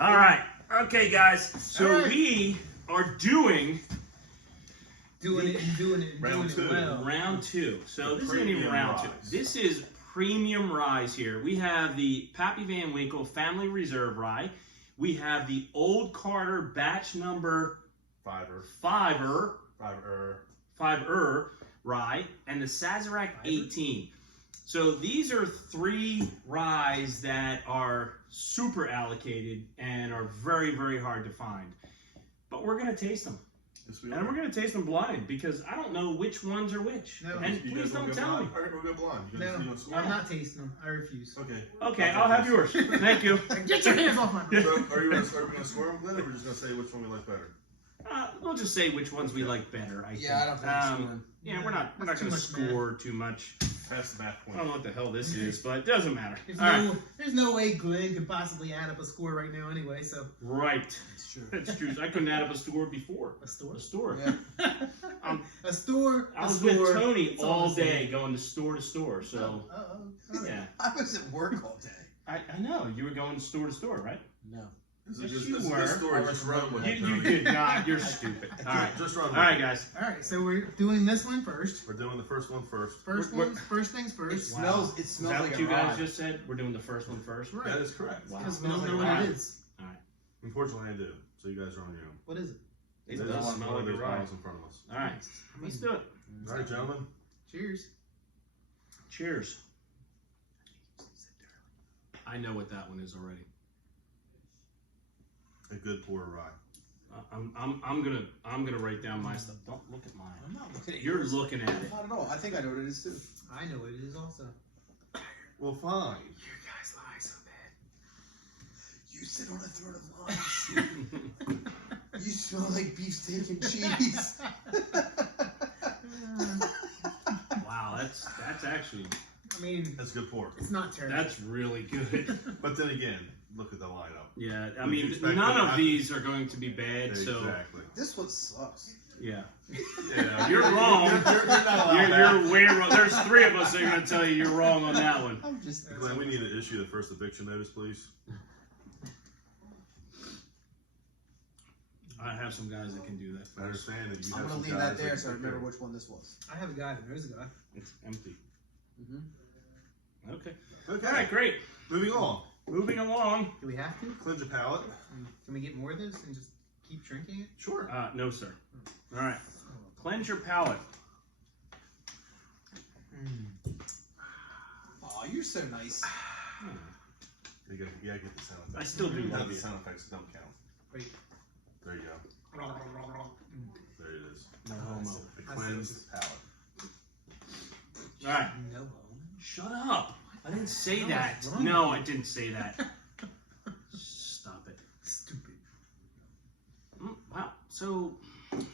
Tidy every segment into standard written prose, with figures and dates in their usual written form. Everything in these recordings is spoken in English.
All right. Okay, guys. So we are doing Round two. well. round two. So The this isn't even premium round two. ryes. This is premium ryes here. We have the Pappy Van Winkle Family Reserve Rye. We have the Old Carter batch number fiver rye and the Sazerac 18. So these are three ryes that are super allocated and are very, very hard to find. But we're going to taste them. Yes, we And we're going to taste them blind because I don't know which ones are which. No. And You please guys wanna don't go tell me. blind? All right, we'll go blind. You guys, No, you wanna swear? I'm not tasting them. I refuse. Okay. Okay, I'll have yours. Thank you. Get your hands off my. So, are we gonna swear them, Glenn, or we're just gonna say which one we like better? We'll just say which ones we like better. I Yeah, I don't think. feel like scoring. Yeah, we're not That's going to too much score too much. Pass the math I point. don't know what the hell this is, but it doesn't matter. There's no way Glenn could possibly add up a score right now anyway. So Right. It's true. That's true. I couldn't add up a score before. a store, A store. Yeah. a store. I was a store. with Tony It's all the same. day going to store, so yeah. I was at work all day. I know you were going store to store, right? No. It's a Yes, good, you it's a were. good story. Just run with it. You Tony. did not. You're stupid. All right. Just run All with right, it. guys. All right, so we're doing this one first. We're doing the first one first. First We're- things first. Wow. It Is smells that like what a you guys rye. just said? We're doing the first one first. Right. That is correct. Wow. Because we don't Smells know like what rye. it is. Unfortunately, I do. So you guys are on your own. What is it? It There's does one smell of like a those rye. bottles in front of us. All right. Let's do it. All right, gentlemen. Cheers. Cheers. I know what that one is already. A good pour rye. I'm gonna write down my stuff. Don't look at mine. I'm not looking at You're yours. looking at it. Not at all. I think I know what it is too. I know what it is also. Well, fine. You guys lie so bad. You sit on a throne of lies. You smell like beefsteak and cheese. Wow, that's actually I mean, That's good pour. it's not terrible. that's really good. But then again, look at the lineup. Yeah, I Would you mean expect none them of to- these are going to be bad. So Exactly. This one sucks. yeah, Yeah, You're wrong. You're not allowed that. you're way wrong. There's three of us that are going to tell you you're wrong on that one. I'm just. Glenn, we need to issue the first eviction notice, please. I have some guys that can do that. I understand that you I'm have gonna some leave that guys there can so I take remember care which one this was. I have a guy that knows a guy. It's empty. Mm-hmm. Okay. of it. All right, Okay, great. moving on. Moving along. Do we have to? Cleanse your palate. Can we get more of this and just keep drinking it? Sure. No, sir. All right. Cleanse your palate. Oh, you're so nice. You gotta get the sound effects. I still do Without love the you. sound effects don't count. Wait. There you go. There it is. No homo. The cleansed palate. All right. No home. Shut up. I didn't say No, that. it's wrong. No, I didn't say that. Stop it. Stupid. Wow. So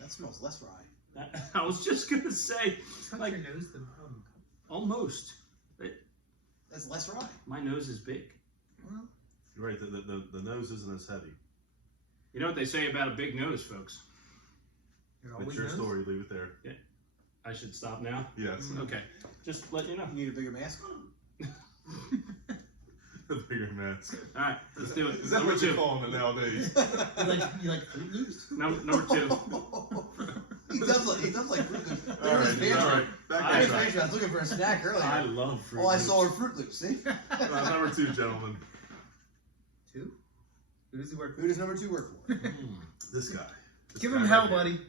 That smells less rye. I was just gonna say Touch Like- your nose to home. almost. That's less rye. My nose is big. Well, You're right. The nose isn't as heavy. You know what they say about a big nose, folks? you're It's always your nose. story. Leave it there. I should stop now. Yes. Okay. Just let you know. You need a bigger mask. The bigger mask. All right. Let's do it. Is that Number what you're two. calling it nowadays? You like Fruit Loops? Number two. He does like Fruit Loops. All They're in his right. pantry. All right. Back I- They're in his on track. pantry. I was looking for a snack earlier. I love fruit. All I Loops. saw were Fruit Loops. See? Number two, gentlemen. Two? Who does he work for? Who does number two work for? This guy. This Give guy him right hell, here. buddy.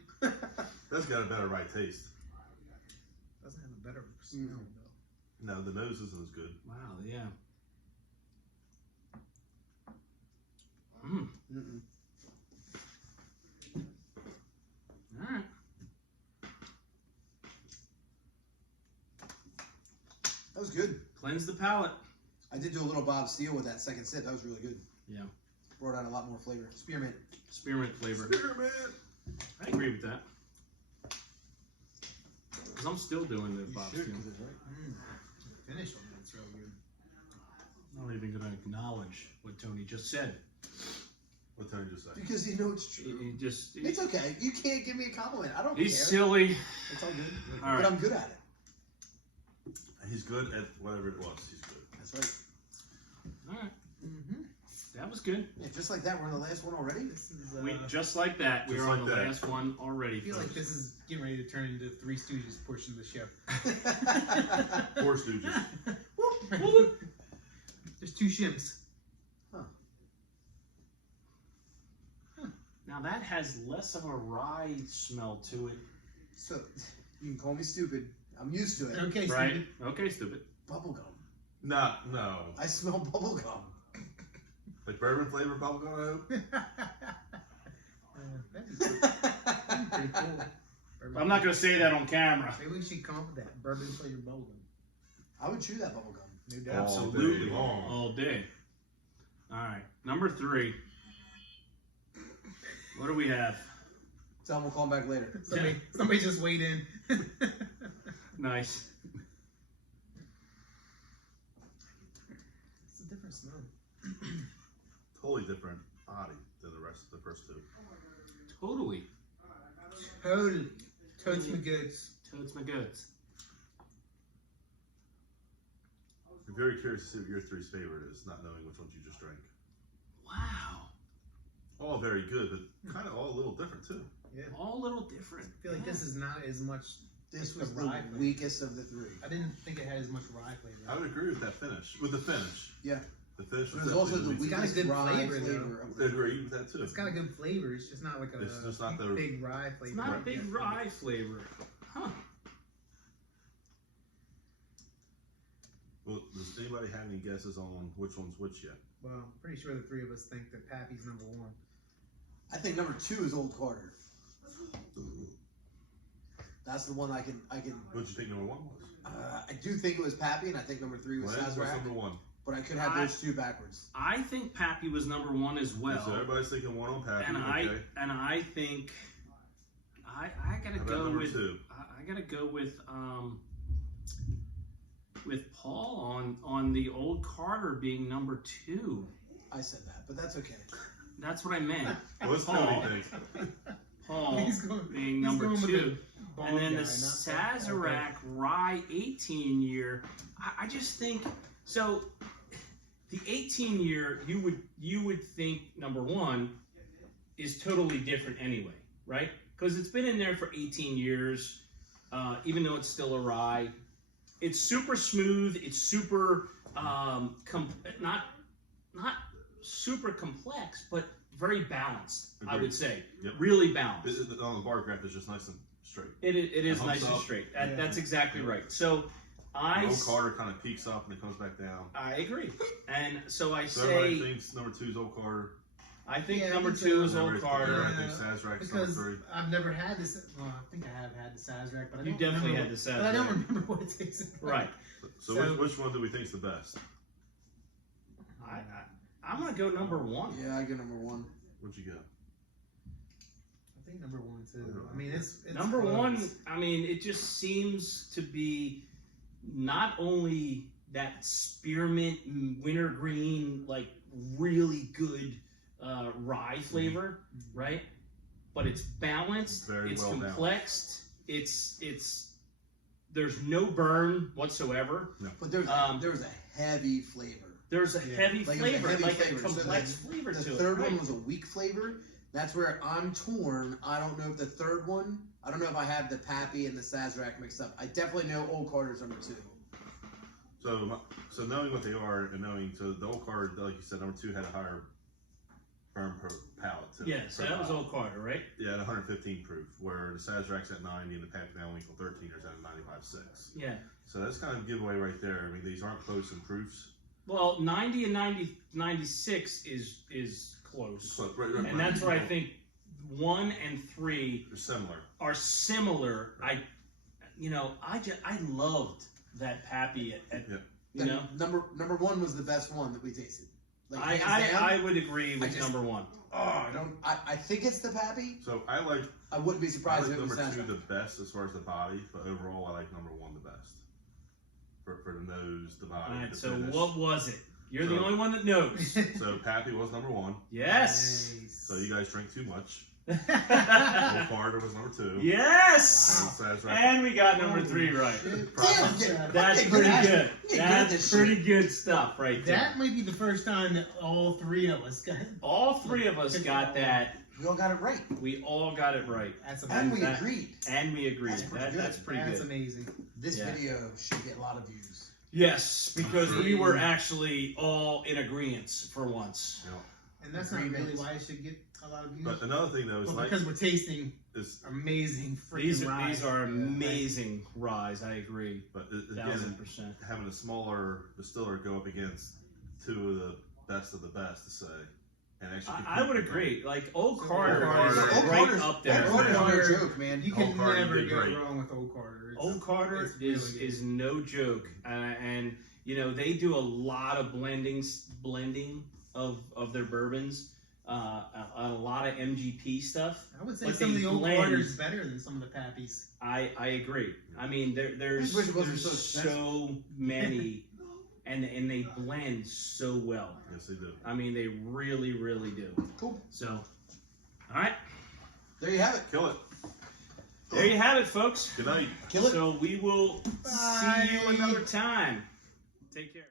That's got a better right taste. Doesn't have a better smell, though. No, the nose isn't as good. Wow. Yeah. Mm-mm. All right. That was good. Cleanse the palate. I did do a little Bob Steele with that second sip. That was really good. Yeah. Brought out a lot more flavor. Spearmint. Spearmint flavor. Spearmint. I agree with that. Because I'm still doing the Bob Steele. The finish on that's real good. I'm not even going to acknowledge what Tony just said. What Tony just say? Because you know it's true. He just. It's okay. You can't give me a compliment. I don't He's care. silly. It's all good. All right. But I'm good at it. He's good at whatever it was. He's good. That's right. All right. Mm-hmm. That was was good. Yeah, just like that, we're on the last one already. This is. Just like that, we Just are on like the that. last one already. I feel like folks. this is getting ready to turn into Three Stooges portion of the show. Four Stooges. Whoop, whoop. There's two shimps. Now that has less of a rye smell to it. So, you can call me stupid. I'm used to it. Okay, Right? Stephen. Okay, stupid. Bubblegum. No. I smell bubblegum. Like bourbon flavored bubblegum, I hope? That'd be pretty cool. I'm not going to say that on camera. Maybe we should come up with that bourbon flavored bubblegum. I would chew that bubblegum. No doubt. Absolutely. All day long. All day. All right. Number 3. What do we have? Tell him we'll call him back later. Somebody just weighed in. Nice. It's a different smell. Totally different body than the rest of the first two. Totally. Totally. Totes my goods. Totes my goods. I'm very curious to see what your three's favorite is, not knowing which ones you just drank. Wow. All very good, but kind of all a little different too. Yeah. All a little different. I feel like this is not as much. This The was the rye flavor. weakest of the three. I didn't think it had as much rye flavor. I would agree with that finish. With the finish. Yeah. The finish It was was also the definitely got a weakest good rye flavor, flavor. though. of I the agree with that too. It's got a good flavor. It's just not like a It's just not the big rye flavor. It's not a like big that. rye flavor. Huh. Well, does anybody have any guesses on which one's which yet? Well, I'm pretty sure the three of us think that Pappy's number 1. I think number 2 is Old Carter. That's the one I can. What did you think number 1 was? I do think it was Pappy, and I think number 3 was When was Sazerac. number 1? But I could have those two backwards. I think Pappy was number 1 as well. So everybody's thinking 1 on Pappy. And okay. I think I gotta How about go number with 2? I gotta go with Paul on the Old Carter being number 2. I said that, but that's okay. That's what I meant. What's Paul. Tony think? Paul He's going- being he's number going with 2. the And then bald the guy, not the- Sazerac Rye 18 year, I just think so. The 18 year, you would think number 1 is totally different anyway, right? Because it's been in there for 18 years, even though it's still a rye. It's super smooth. It's super not super complex, but very balanced. I Agreed. would say, Yep. really balanced. On the bar graph, it's just nice and straight. It is It nice humps and up. straight. Yeah. That's exactly right. So I Old Carter kind of peaks up and it comes back down. I agree, and so I So everybody say thinks number 2 is Old Carter. I think Yeah, number me 2 too. is Old Everybody Carter. thinks Sazerac's number Because 3. I've never had this. Well, I think I have had the Sazerac, but I You don't definitely remember had the what- But I don't Sazerac. remember what it tasted like. Right. So, So- which one do we think is the best? I'm gonna go number 1. Yeah, I get number 1. What'd you go? I think number 1 too. I mean, it's Number close. 1. I mean, it just seems to be not only that spearmint wintergreen, like really good rye flavor, right? But it's balanced. Very it's well complex. It's there's no burn whatsoever. But there's a heavy flavor. There's a Yeah. heavy Like a flavor, heavy like flavor. a So complex flavor The to third it. one Right. was a weak flavor. That's where I'm torn. I don't know if the third one. I don't know if I have the Pappy and the Sazerac mixed up. I definitely know Old Carter's number 2. So knowing what they are and knowing, so the Old Carter, like you said, number 2 had a higher burn per pallet. Too, Yeah, so per that was pallet. Old Carter, right? Yeah, at 115 proof, where the Sazerac's at 90 and the Pappy now equal 13 is at 95.6. Yeah. So that's kind of a giveaway right there. I mean, these aren't close in proofs. Well, 90 and 96 is close. So, right, And that's where I think 1 and 3 they're similar. are similar. I loved that Pappy at Yeah. you know. Number 1 was the best one that we tasted. Like, hands I down. would agree with just- number 1. I think it's the Pappy. So I like I wouldn't be surprised if it was number 2 Sazerac. the best as far as the body, but overall I like number 1 the best. For the nose, the body, All right. the So finish. what was it? You're the So- only one that knows. So Pappy was number 1. Yes. Nice. So you guys drink too much. Old Carter was number 2. Yes! And Sazerac. And we got number 3 right. That's pretty good. That's pretty good stuff right there. That might be the first time that all 3 of us got. All 3 of us got that. We all got it right. We all got it right. That's And we amazing. agreed. And we agreed. That's pretty good. That's pretty That's good. amazing. This Yeah. video should get a lot of views. Yes, because we were actually all in agreement for once. And that's not really Agreement. why it should get a lot of views. But another thing though is But like because we're tasting is, amazing freaking These ryes. are amazing ryes. I agree. but again, 1000%. having a smaller distiller go up against 2 of the best to say, and actually. I would agree. Like Old Carter Old Carter- is Old right Carter's- up there. Old Carter's Carter- no joke, man. You can Old Carter never did go great. wrong with Old Carter. Old Carter it's really is good. is no joke, and you know they do a lot of blending of their bourbons, a lot of MGP stuff. I would say but some of they the Old blend- Carter's better than some of the Pappies. I agree. I mean there's Which wasn't so expensive. so many, and they blend so well. Yes, they do. I mean they really do. Cool. So, all right, There you have it. Kill it. there you have it, folks. Good night. Kill it. So we will Bye. see you another time. Take care.